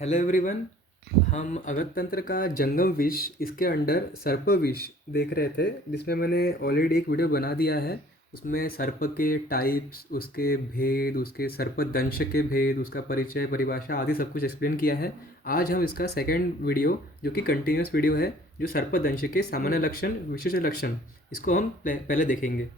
Hello everyone. हम अगत तंत्र का जंगम विष इसके अंडर सर्प विष देख रहे थे, जिसमें मैंने ऑलरेडी एक वीडियो बना दिया है। उसमें सर्प के टाइप्स, उसके भेद, उसके सर्प दंश के भेद, उसका परिचय, परिभाषा आदि सब कुछ एक्सप्लेन किया है। आज हम इसका सेकंड वीडियो, जो कि कंटिन्यूस वीडियो है, जो सर्प दंश के सामान्य लक्षण, विशिष्ट लक्षण, इसको हम पहले देखेंगे।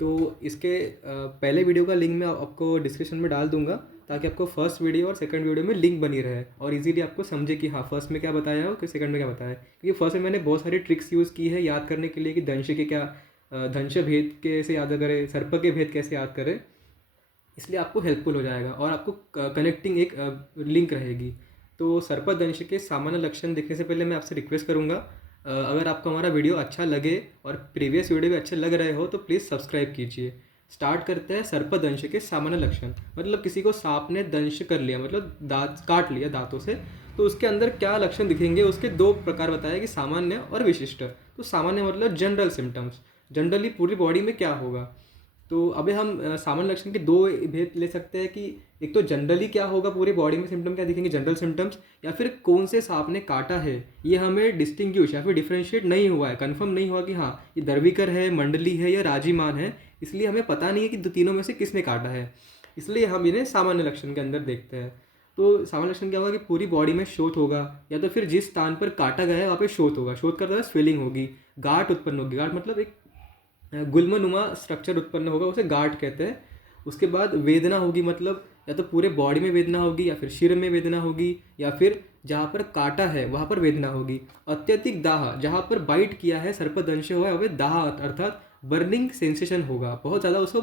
तो इसके पहले वीडियो का लिंक मैं आपको डिस्क्रिप्शन में डाल दूंगा, ताकि आपको फर्स्ट वीडियो और सेकंड वीडियो में लिंक बनी रहे और इजीली आपको समझे कि हाँ फर्स्ट में क्या बताया और सेकंड में क्या बताया है। क्योंकि फर्स्ट में मैंने बहुत सारी ट्रिक्स यूज़ की है याद करने के लिए कि दंश के क्या, दंश भेद कैसे याद करें, सर्प के भेद कैसे याद करें। इसलिए आपको हेल्पफुल हो जाएगा और आपको कनेक्टिंग एक लिंक रहेगी। तो सर्पदंश के सामान्य लक्षण देखने से पहले मैं आपसे रिक्वेस्ट करूंगा, अगर आपको हमारा वीडियो अच्छा लगे और प्रीवियस वीडियो भी अच्छे लग रहे हो तो प्लीज़ सब्सक्राइब कीजिए। स्टार्ट करते हैं सर्पदंश के सामान्य लक्षण। मतलब किसी को सांप ने दंश कर लिया, मतलब दांत काट लिया दांतों से, तो उसके अंदर क्या लक्षण दिखेंगे। उसके दो प्रकार बताया कि सामान्य और विशिष्ट। तो सामान्य मतलब जनरल सिम्टम्स, जनरली पूरी बॉडी में क्या होगा। तो अभी हम सामान्य लक्षण के दो भेद ले सकते हैं कि एक तो जनरली क्या होगा, पूरी बॉडी में सिम्टम क्या दिखेंगे, जनरल सिम्टम्स, या फिर कौन से सांप ने काटा है ये हमें डिस्टिंग्विश या फिर डिफ्रेंशिएट नहीं हुआ है, कंफर्म नहीं हुआ कि हाँ ये दर्विकर है, मंडली है या राजीमान है। इसलिए हमें पता नहीं है कि तीनों में से किसने काटा है, इसलिए हम इन्हें सामान्य लक्षण के अंदर देखते हैं। तो सामान्य लक्षण क्या होगा कि पूरी बॉडी में शोथ होगा, या तो फिर जिस स्थान पर काटा गया है वहाँ पे शोथ होगा, शोथ करता है स्वेलिंग होगी, गांठ उत्पन्न होगी। गांठ मतलब एक गुल्मनुमा स्ट्रक्चर उत्पन्न होगा, उसे गांठ कहते हैं। उसके बाद वेदना होगी, मतलब या तो पूरे बॉडी में वेदना होगी, या फिर सिर में वेदना होगी, या फिर जहाँ पर काटा है वहाँ पर वेदना होगी। अत्यधिक दाह, जहाँ पर बाइट किया है, सर्पदंश हुआ है, वह दाह अर्थात बर्निंग सेंसेशन होगा, बहुत ज़्यादा उसको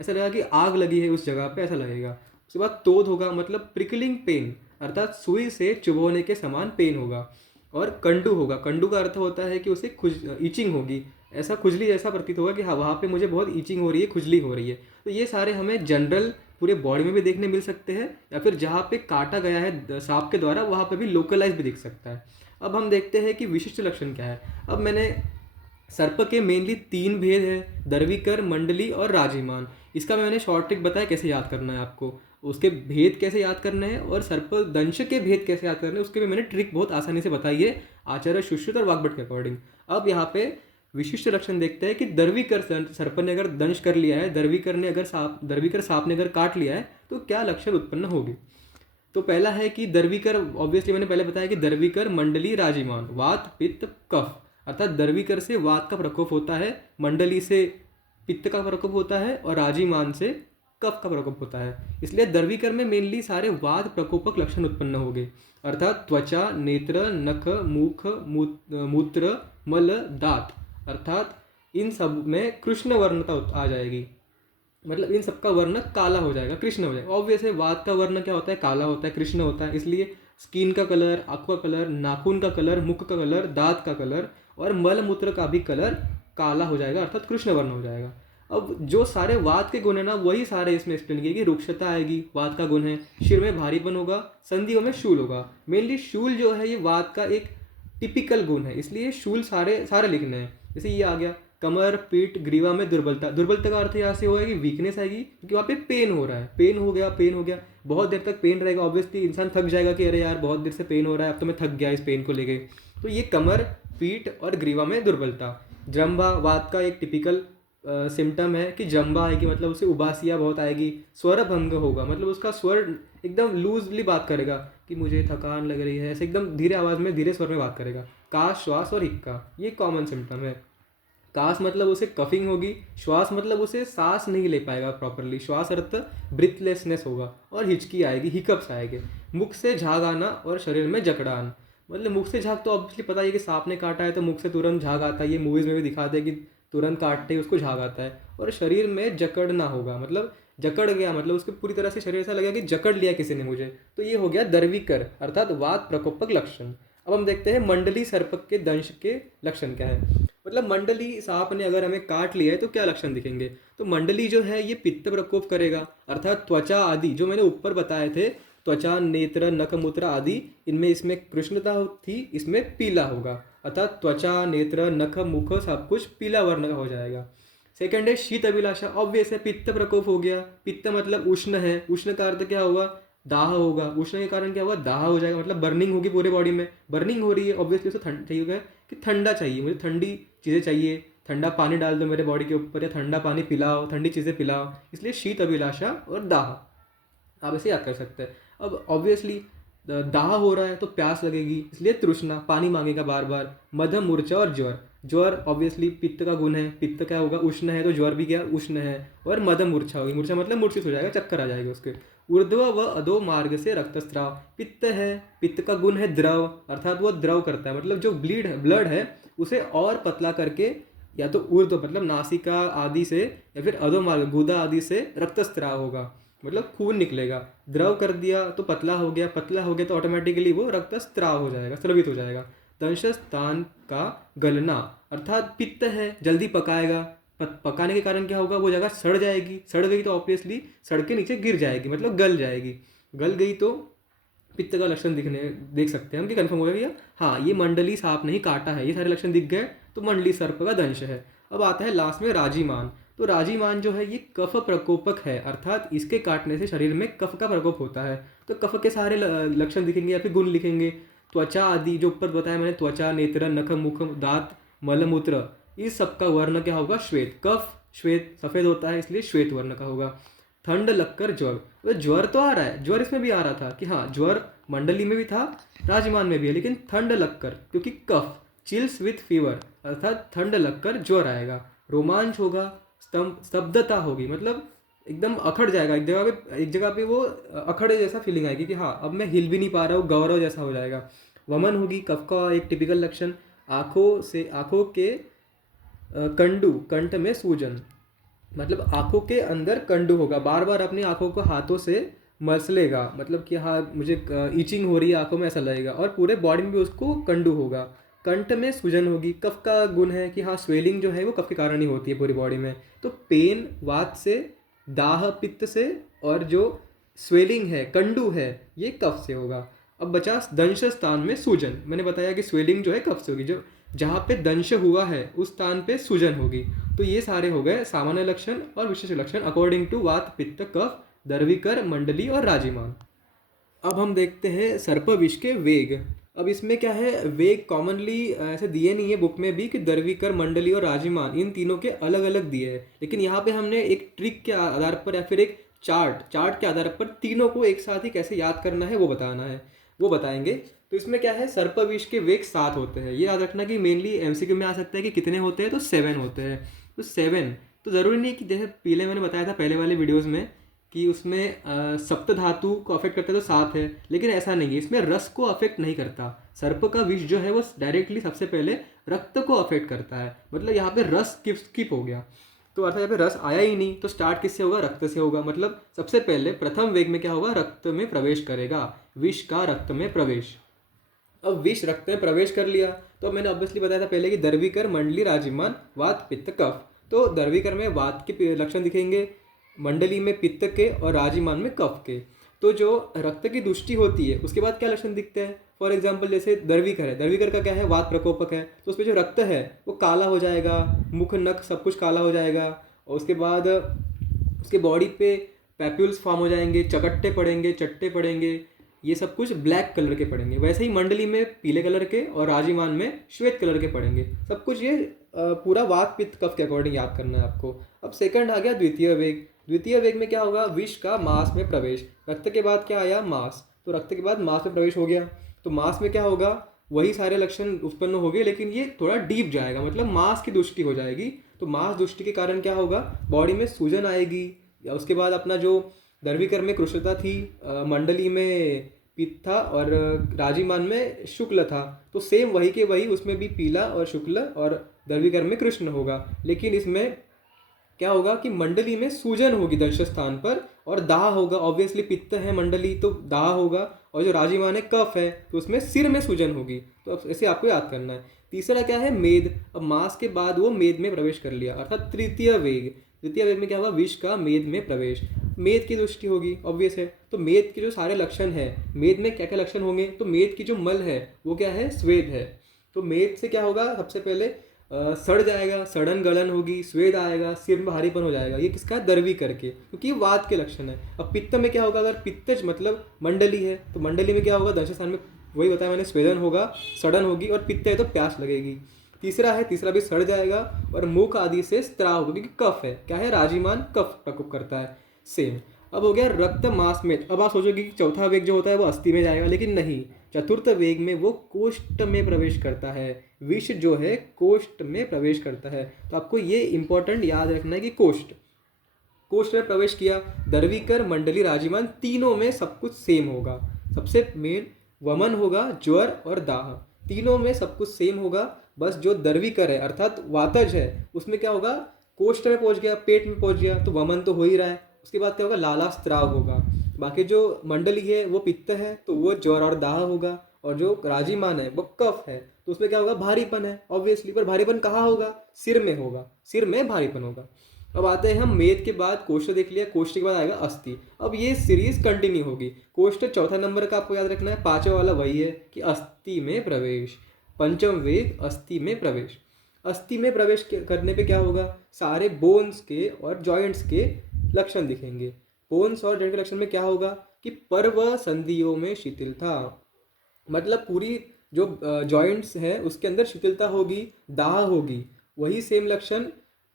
ऐसा लगेगा कि आग लगी है उस जगह पे, ऐसा लगेगा। उसके बाद तोद होगा, मतलब प्रिकलिंग पेन, अर्थात सुई से चुभोने के समान पेन होगा। और कंडू होगा, कंडू का अर्थ होता है कि उसे ईचिंग होगी, ऐसा खुजली जैसा प्रतीत होगा कि हाँ वहाँ पे मुझे बहुत ईचिंग हो रही है, खुजली हो रही है। तो ये सारे हमें जनरल पूरे बॉडी में भी देखने मिल सकते हैं, या फिर जहाँ पे काटा गया है सांप के द्वारा वहाँ पे भी लोकलाइज भी दिख सकता है। अब हम देखते हैं कि विशिष्ट लक्षण क्या है। अब मैंने सर्प के मेनली तीन भेद है, दर्विकर, मंडली और राजीमान। इसका मैंने शॉर्ट ट्रिक बताया कैसे याद करना है आपको, उसके भेद कैसे याद करना है और सर्प दंश के भेद कैसे याद करना है, उसके भी मैंने ट्रिक बहुत आसानी से बताई है आचार्य सुश्रुत और वाग्भट के अकॉर्डिंग। अब यहाँ पे विशिष्ट लक्षण देखते हैं कि दर्विकर सर्प ने अगर दंश कर लिया है, दर्विकर सांप ने अगर काट लिया है, तो क्या लक्षण उत्पन्न होगी। तो पहला है कि दर्विकर, ऑब्वियसली मैंने पहले बताया कि दर्विकर, मंडली, राजीमान, वात पित्त कफ, अर्थात दर्विकर से वात का प्रकोप होता है, मंडली से पित्त का प्रकोप होता है और राजीमान से कफ का प्रकोप होता है। इसलिए दर्विकर में मेनली सारे वात प्रकोपक लक्षण उत्पन्न होंगे, अर्थात त्वचा, नेत्र, नख, मुख, मूत्र, मल, दांत, अर्थात इन सब में कृष्ण वर्णता आ जाएगी। मतलब इन सबका वर्ण काला हो जाएगा, कृष्ण हो जाएगा। ऑब्वियस है, वात का वर्ण क्या होता है, काला होता है, कृष्ण होता है। इसलिए स्किन का कलर, आंखों का कलर, नाखून का कलर, मुख का कलर, दांत का कलर और मल मूत्र का भी कलर काला हो जाएगा, अर्थात कृष्ण वर्ण हो जाएगा। अब जो सारे वात के गुण है ना, वही सारे इसमें एक्सप्लेन किए कि रुक्षता आएगी, वात का गुण है, सिर में भारीपन होगा, संधियों में शूल होगा। मेनली शूल जो है ये वात का एक टिपिकल गुण है, इसलिए शूल सारे सारे लिखने हैं। जैसे ये आ गया, कमर, पीठ, ग्रीवा में दुर्बलता। दुर्बलता का अर्थ यहाँ से होगा कि वीकनेस आएगी, क्योंकि वहाँ पे पेन हो रहा है, पेन हो गया, पेन हो गया, बहुत देर तक पेन रहेगा। ऑब्वियसली इंसान थक जाएगा कि अरे यार बहुत देर से पेन हो रहा है, अब तो मैं थक गया इस पेन को लेके। तो ये कमर, पीठ और ग्रीवा में दुर्बलता। जम्बा वात का एक टिपिकल सिम्टम है कि जम्बा आएगी, मतलब उसे उबासियाँ बहुत आएगी। स्वर भंग होगा, मतलब उसका स्वर एकदम लूजली बात करेगा कि मुझे थकान लग रही है, ऐसे एकदम धीरे आवाज़ में, धीरे स्वर में बात करेगा। काश, श्वास और हिक्का, ये कॉमन सिम्टम है। काश मतलब उसे कफिंग होगी, श्वास मतलब उसे सांस नहीं ले पाएगा प्रॉपरली, श्वास अर्थ ब्रिथलेसनेस होगा, और हिचकी आएगी, हिकअप्स आएंगे। मुख से झाग आना और शरीर में जकड़ान, मतलब मुख से झाग तो ऑब्वियसली पता है कि सांप ने काटा है तो मुख से तुरंत झाग आता है, ये मूवीज़ में भी दिखाते हैं कि तुरंत काटते ही उसको झाग आता है। और शरीर में जकड़ना होगा, मतलब जकड़ गया, मतलब उसके पूरी तरह से शरीर ऐसा लगेगा कि जकड़ लिया किसी ने मुझे। तो ये हो गया दर्विकर अर्थात वात प्रकोपक लक्षण। अब हम देखते हैं मंडली सर्प के दंश के लक्षण क्या है। मतलब मंडली सांप ने अगर हमें काट लिया है तो क्या लक्षण दिखेंगे। तो मंडली जो है ये पित्त प्रकोप करेगा, अर्थात त्वचा आदि जो मैंने ऊपर बताए थे, त्वचा, नेत्र, नख, मूत्र आदि, इनमें इसमें कृष्णता थी, इसमें पीला होगा, अर्थात त्वचा, नेत्र, नख, मुख सब कुछ पीला वर्ण का हो जाएगा। सेकंड है शीत अभिलाषा, ऑब्वियस है, पित्त प्रकोप हो गया। पित्त मतलब उष्ण है, उष्ण का अर्थ क्या हुआ, दाह होगा, उष्ण के कारण क्या होगा, दाह हो जाएगा, मतलब बर्निंग होगी पूरे बॉडी में, बर्निंग हो रही है, ऑब्वियसली उसे ठंड चाहिए होगा कि ठंडा चाहिए, मुझे ठंडी चीज़ें चाहिए, ठंडा पानी डाल दो मेरे बॉडी के ऊपर, या ठंडा पानी पिलाओ, ठंडी चीज़ें पिलाओ, इसलिए शीत अभिलाषा और दाह, आप इसे याद कर सकते हैं। अब ऑब्वियसली दाह हो रहा है तो प्यास लगेगी, इसलिए तृष्णा, पानी मांगेगा बार बार। मध्यम मूर्छा और ज्वर, ज्वर ऑब्वियसली पित्त का गुण है, पित्त क्या होगा, उष्ण है, तो ज्वर भी क्या उष्ण है। और मध्यम मूर्छा होगी, मूर्छा मतलब मूर्छित हो जाएगा, चक्कर आ जाएगा उसके। ऊर्ध्व व अधो मार्ग से रक्तस्राव, पित्त है, पित्त का गुण है द्रव, अर्थात वो द्रव करता है, मतलब जो ब्लड है उसे और पतला करके, या तो ऊर्ध्व मतलब नासिका आदि से, या फिर अधो मार्ग गुदा आदि से रक्तस्राव होगा, मतलब खून निकलेगा। द्रव कर दिया तो पतला हो गया, पतला हो गया तो ऑटोमेटिकली वो रक्तस्राव हो जाएगा, स्रवित हो जाएगा। दंश स्थान का गलना, अर्थात पित्त है, जल्दी पकाएगा, पकाने के कारण क्या होगा, वो जगह सड़ जाएगी, सड़ गई तो ऑब्वियसली सड़ के नीचे गिर जाएगी, मतलब गल जाएगी, गल गई तो पित्त का लक्षण देख सकते हैं हम कि कन्फर्म हो गया, हाँ ये मंडली सांप नहीं काटा है, ये सारे लक्षण दिख गए तो मंडली सर्प का दंश है। अब आता है लास्ट में राजीमान। तो राजीमान जो है ये कफ प्रकोपक है, अर्थात इसके काटने से शरीर में कफ का प्रकोप होता है। तो कफ के सारे लक्षण दिखेंगे या फिर गुण लिखेंगे। त्वचा आदि जो ऊपर बताया मैंने, त्वचा, नेत्र, नख, मुख, दांत, मलमूत्र, इस सब का वर्ण क्या होगा, श्वेत। कफ श्वेत सफेद होता है, इसलिए श्वेत वर्ण का होगा। ठंड लगकर ज्वर, तो ज्वर तो आ रहा है, ज्वर इसमें भी आ रहा था कि हाँ ज्वर मंडली में भी था, राजमान में भी है, लेकिन ठंड लगकर, क्योंकि कफ, चिल्स विथ फीवर, अर्थात ठंड लगकर ज्वर आएगा। रोमांच होगा, स्तब्धता होगी, मतलब एकदम अखड़ जाएगा, एक जगह पे वो अखड़े जैसा फीलिंग आएगी कि हाँ अब मैं हिल भी नहीं पा रहा हूँ, गौरव जैसा हो जाएगा। वमन होगी, कफ का एक टिपिकल लक्षण। आँखों के कंडू, कंठ में सूजन, मतलब आंखों के अंदर कंडू होगा, बार बार अपनी आंखों को हाथों से मसलेगा, मतलब कि हाँ मुझे ईचिंग हो रही है आंखों में, ऐसा लगेगा, और पूरे बॉडी में भी उसको कंडू होगा। कंठ में सूजन होगी, कफ का गुण है कि हाँ स्वेलिंग जो है वो कफ के कारण ही होती है पूरी बॉडी में। तो पेन वात से, दाह पित्त से, और जो स्वेलिंग है, कंडू है, ये कफ से होगा। अब बचा दंश स्थान में सूजन, मैंने बताया कि स्वेलिंग जो है कफ से होगी, जो जहाँ पे दंश हुआ है उस स्थान पे सूजन होगी। तो ये सारे हो गए सामान्य लक्षण और विशेष लक्षण अकॉर्डिंग टू वात, पित्त, कफ, दर्विकर, मंडली और राजिमान। अब हम देखते हैं सर्पविष के वेग। अब इसमें क्या है, वेग कॉमनली ऐसे दिए नहीं है बुक में भी कि दर्विकर, मंडली और राजिमान, इन तीनों के अलग अलग दिए हैं, लेकिन यहाँ पे हमने एक ट्रिक के आधार पर या फिर एक चार्ट के आधार पर तीनों को एक साथ ही कैसे याद करना है वो बताना है, वो बताएंगे। तो इसमें क्या है, सर्पविष के वेग 7 होते हैं, ये याद रखना कि मेनली एमसीक्यू में आ सकता है कि कितने होते हैं, तो 7 होते हैं। तो 7 तो ज़रूरी नहीं कि जैसे पहले मैंने बताया था पहले वाले वीडियोज़ में कि उसमें सप्त धातु को अफेक्ट करता है तो 7 है, लेकिन ऐसा नहीं है, इसमें रस को अफेक्ट नहीं करता। सर्प का विष जो है वो डायरेक्टली सबसे पहले रक्त को अफेक्ट करता है, मतलब यहाँ पे रस स्किप हो गया, तो अर्थात यहाँ पे रस आया ही नहीं, तो स्टार्ट किससे होगा, रक्त से होगा, मतलब सबसे पहले प्रथम वेग में क्या होगा, रक्त में प्रवेश करेगा, विष का रक्त में प्रवेश। अब विष रक्त में प्रवेश कर लिया तो मैंने ऑब्वियसली बताया था पहले कि दर्विकर, मंडली, राजिमान, वात, पित्त, कफ। तो दर्विकर में वात के लक्षण दिखेंगे, मंडली में पित्त के और राजिमान में कफ के। तो जो रक्त की दुष्टि होती है उसके बाद क्या लक्षण दिखते हैं, फॉर एग्जाम्पल जैसे दर्विकर है, दर्विकर का क्या है, वात प्रकोपक है, तो उसमें जो रक्त है वो काला हो जाएगा, मुख, नख सब कुछ काला हो जाएगा, और उसके बाद उसके बॉडी पे पैप्यूल्स फॉर्म हो जाएंगे, चकट्टे पड़ेंगे, चट्टे पड़ेंगे, ये सब कुछ ब्लैक कलर के पड़ेंगे। वैसे ही मंडली में पीले कलर के और राजिमान में श्वेत कलर के पड़ेंगे। सब कुछ ये पूरा वात, पित्त, कफ के अकॉर्डिंग याद करना है आपको। अब सेकंड आ गया द्वितीय वेग। द्वितीय वेग में क्या होगा, विष का मांस में प्रवेश। रक्त के बाद क्या आया, मांस, तो रक्त के बाद मांस में प्रवेश हो गया, तो मांस में क्या होगा, वही सारे लक्षण उत्पन्न हो गए, लेकिन ये थोड़ा डीप जाएगा, मतलब मांस की दुष्टि हो जाएगी। तो मांस दुष्टि के कारण क्या होगा, बॉडी में सूजन आएगी, या उसके बाद अपना जो दर्विकर में कृष्णता थी, मंडली में पित्त था, और राजिमान में शुक्ल था, तो सेम वही के वही उसमें भी पीला और शुक्ल और दर्विकर में कृष्ण होगा। लेकिन इसमें क्या होगा कि मंडली में सूजन होगी दंश स्थान पर, और दाह होगा, ऑब्वियसली पित्त है मंडली तो दाह होगा, और जो राजिमान है कफ है तो उसमें सिर में सूजन होगी। तो अब ऐसे आपको याद करना है। तीसरा क्या है, मेद। अब मांस के बाद वो मेद में प्रवेश कर लिया, अर्थात तृतीय वेग। तृतीय वेग में क्या होगा, विष का मेद में प्रवेश, मेद की दृष्टि होगी, ऑब्वियस है। तो मेद के जो सारे लक्षण है, मेद में क्या क्या लक्षण होंगे, तो मेद की जो मल है वो क्या है, स्वेद है। तो मेद से क्या होगा, सबसे पहले सड़ जाएगा, सड़न गलन होगी, स्वेद आएगा, सिर में भारीपन हो जाएगा। ये किसका है? दर्वी करके, क्योंकि ये वात के लक्षण है। अब पित्त में क्या होगा? अगर पित्तज मतलब मंडली है तो मंडली में क्या होगा? दंश स्थान में वही बताया मैंने, स्वेदन होगा, सड़न होगी, और पित्त है तो प्यास लगेगी। तीसरा भी सड़ जाएगा और मुख आदि से स्त्राव होगा, क्योंकि कफ है। क्या है? राजिमान कफ प्रकोप करता है। सेम। अब हो गया रक्त मांस में। अब आप सोचोगे कि चौथा वेग जो होता है वो अस्थि में जाएगा, लेकिन नहीं, चतुर्थ वेग में वो कोष्ठ में प्रवेश करता है। विष जो है कोष्ठ में प्रवेश करता है। तो आपको ये इंपॉर्टेंट याद रखना है कि कोष्ठ कोष्ठ में प्रवेश किया, दर्विकर मंडली राजिमान तीनों में सब कुछ सेम होगा। सबसे मेन वमन होगा, ज्वर और दाह, तीनों में सब कुछ सेम होगा। बस जो दर्विकर है अर्थात वातज है उसमें क्या होगा? कोष्ठ में पहुंच गया, पेट में पहुंच गया तो वमन तो हो ही रहा है। उसके बाद क्या होगा? लाला स्त्राव होगा। बाकी जो मंडली है वो पित्त है तो वो ज्वर और दाह होगा, और जो राजिमान है वो कफ है तो उसमें क्या होगा? भारीपन है ऑब्वियसली। पर भारीपन कहाँ होगा? सिर में होगा, सिर में भारीपन होगा। अब आते हैं हम मेद के बाद कोष्ठ देख लिया, कोष्ठ के बाद आएगा अस्थि। अब ये सीरीज कंटिन्यू होगी। कोष्ठ चौथा नंबर का आपको याद रखना है, पांचवा वाला वही है कि अस्थि में प्रवेश, पंचम वेग अस्थि में प्रवेश। अस्थि में प्रवेश करने पे क्या होगा? सारे बोन्स के और जॉइंट्स के लक्षण दिखेंगे। बोन्स और जॉइंट के लक्षण में क्या होगा? कि पर्व संधियों में शिथिलता, मतलब पूरी जो जॉइंट्स है उसके अंदर शिथिलता होगी, दाह होगी। वही सेम लक्षण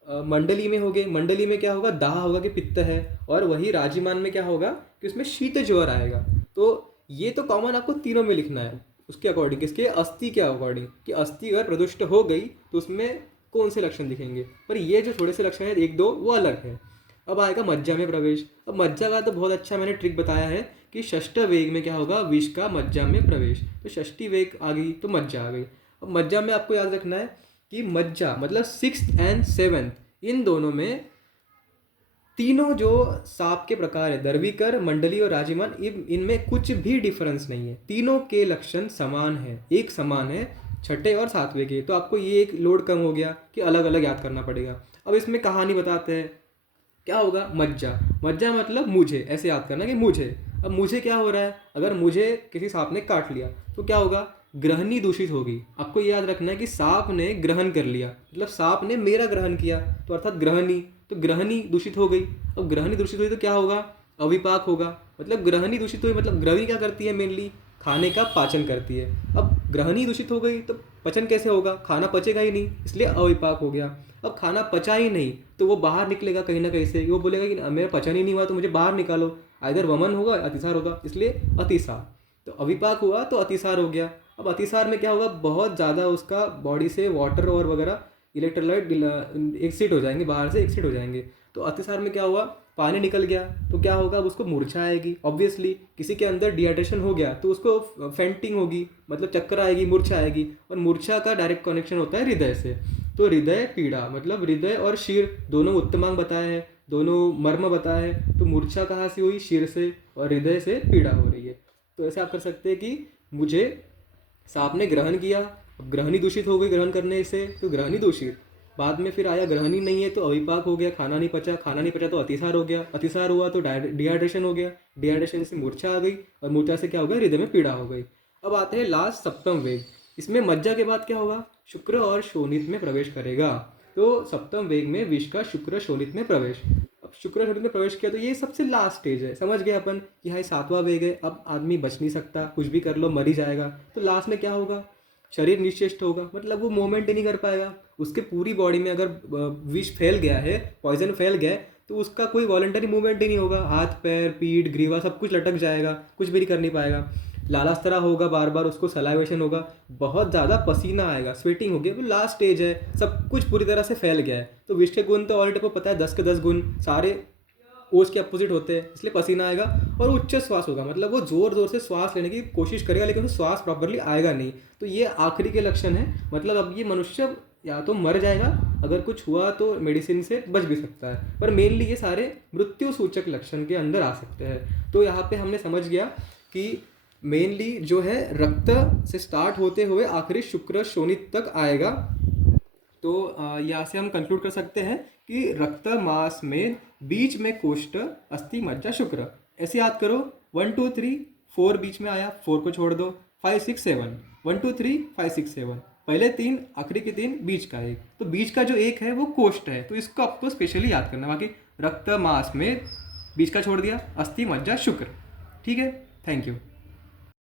मंडली में हो गए। मंडली में क्या होगा? दाह होगा कि पित्त है, और वही राजिमान में क्या होगा? कि उसमें शीत ज्वर आएगा। तो ये तो कॉमन आपको तीनों में लिखना है उसके अकॉर्डिंग, किसके? अस्थि के अकॉर्डिंग, कि अस्थि अगर प्रदुष्ट हो गई तो उसमें कौन से लक्षण दिखेंगे। पर ये जो थोड़े से लक्षण है एक दो वो अलग है। अब आएगा मज्जा में प्रवेश। अब मज्जा का तो बहुत अच्छा मैंने ट्रिक बताया है कि षष्ठ वेग में क्या होगा? विष का मज्जा में प्रवेश। तो षष्ठी वेग आ गई तो मज्जा आ गई। अब मज्जा में आपको याद रखना है कि मज्जा मतलब 6th एंड 7th, इन दोनों में तीनों जो सांप के प्रकार है, दर्विकर, मंडली और राजिमान, इनमें कुछ भी डिफरेंस नहीं है। तीनों के लक्षण समान है, एक समान है, छठे और सातवें के। तो आपको ये एक लोड कम हो गया कि अलग अलग याद करना पड़ेगा। अब इसमें कहानी बताते हैं। क्या होगा? मज्जा, मज्जा मतलब मुझे, ऐसे याद करना कि मुझे। अब मुझे क्या हो रहा है? अगर मुझे किसी सांप ने काट लिया तो क्या होगा? ग्रहणी दूषित होगी। आपको ये याद रखना है कि सांप ने ग्रहण कर लिया, मतलब सांप ने मेरा ग्रहण किया तो अर्थात ग्रहणी, तो ग्रहणी दूषित हो गई। अब ग्रहणी दूषित हुई तो क्या होगा? अविपाक होगा। मतलब ग्रहणी दूषित हुई मतलब ग्रहणी क्या करती है? मेनली खाने का पाचन करती है। अब ग्रहणी दूषित हो गई तो पचन कैसे होगा? खाना पचेगा ही नहीं, इसलिए अविपाक हो गया। अब खाना पचा ही नहीं तो वो बाहर निकलेगा कहीं ना कहीं से, वो बोलेगा कि मेरा पचन ही नहीं हुआ तो मुझे बाहर निकालो। इधर वमन होगा, अतिसार होगा, इसलिए अतिसार। तो अविपाक हुआ तो अतिसार हो गया। अब अतिसार में क्या होगा? बहुत ज़्यादा उसका बॉडी से वाटर और वगैरह इलेक्ट्रोलाइट एक्सिट हो जाएंगे, बाहर से एक्सिट हो जाएंगे। तो अतिसार में क्या हुआ? पानी निकल गया तो क्या होगा? अब उसको मूर्छा आएगी ऑब्वियसली। किसी के अंदर डिहाइड्रेशन हो गया तो उसको फेंटिंग होगी, मतलब चक्कर आएगी, मूर्छा आएगी। और मूर्छा का डायरेक्ट कनेक्शन होता है हृदय से। तो हृदय पीड़ा मतलब हृदय और शीर दोनों उत्तमांग बताए हैं, दोनों मर्म बताए हैं। तो मूर्छा कहाँ से हुई? शीर से, और हृदय से पीड़ा हो रही है। तो ऐसे आप कर सकते हैं कि मुझे सांप ने ग्रहण किया, अब ग्रहणी दूषित हो गई ग्रहण करने से तो ग्रहणी दूषित, बाद में फिर आया ग्रहणी नहीं है तो अविपाक हो गया, खाना नहीं पचा, खाना नहीं पचा तो अतिसार हो गया, अतिसार हुआ तो डिहाइड्रेशन हो गया, डिहाइड्रेशन से मूर्छा आ गई, और मूर्छा से क्या हो गया? हृदय में पीड़ा हो गई। अब आते हैं लास्ट सप्तम वेग। इसमें मज्जा के बाद क्या होगा? शुक्र और शोणित में प्रवेश करेगा। तो सप्तम वेग में विष का शुक्र शोणित में प्रवेश। अब शुक्र शोणित में प्रवेश किया तो ये सबसे लास्ट स्टेज है। समझ गए अपन कि हाँ सातवां वेग है, अब आदमी बच नहीं सकता, कुछ भी कर लो मर ही जाएगा। तो लास्ट में क्या होगा? शरीर निश्चेष्ट होगा, मतलब वो मूवमेंट ही नहीं कर पाएगा। उसके पूरी बॉडी में अगर विष फैल गया है, पॉइजन फैल गया है, तो उसका कोई वॉलंटरी मूवमेंट ही नहीं होगा। हाथ पैर पीठ ग्रीवा सब कुछ लटक जाएगा, कुछ भी नहीं करनी पाएगा। लालास्तरा होगा, बार बार उसको सलाइवेशन होगा, बहुत ज़्यादा पसीना आएगा, स्वेटिंग होगी। वो लास्ट स्टेज है, सब कुछ पूरी तरह से फैल गया है। तो विष के गुण तो ऑलरेडी को पता है, 10 के 10 गुण सारे ओस के अपोजिट होते हैं, इसलिए पसीना आएगा। और उच्च श्वास होगा, मतलब वो जोर जोर से श्वास लेने की कोशिश करेगा लेकिन उसे श्वास प्रॉपरली आएगा नहीं। तो ये आखिरी के लक्षण है। मतलब अब ये मनुष्य या तो मर जाएगा, अगर कुछ हुआ तो मेडिसिन से बच भी सकता है, पर मेनली ये सारे मृत्यु सूचक लक्षण के अंदर आ सकते हैं। तो यहाँ पे हमने समझ गया कि मेनली जो है रक्त से स्टार्ट होते हुए आखिरी शुक्र शोणित तक आएगा। तो यहाँ से हम कंक्लूड कर सकते हैं कि रक्त मास में बीच में कोष्ठ अस्थि मज्जा शुक्र। ऐसे याद करो, 1 2 3 4 बीच में आया, 4 को छोड़ दो, 5 6 7, 1 2 3 5 6 7, पहले तीन, आखिरी के तीन, बीच का एक। तो बीच का जो एक है वो कोष्ठ है, तो इसको आपको स्पेशली याद करना। बाकी रक्त मांस में बीच का छोड़ दिया, अस्थि मज्जा शुक्र। ठीक है, थैंक यू।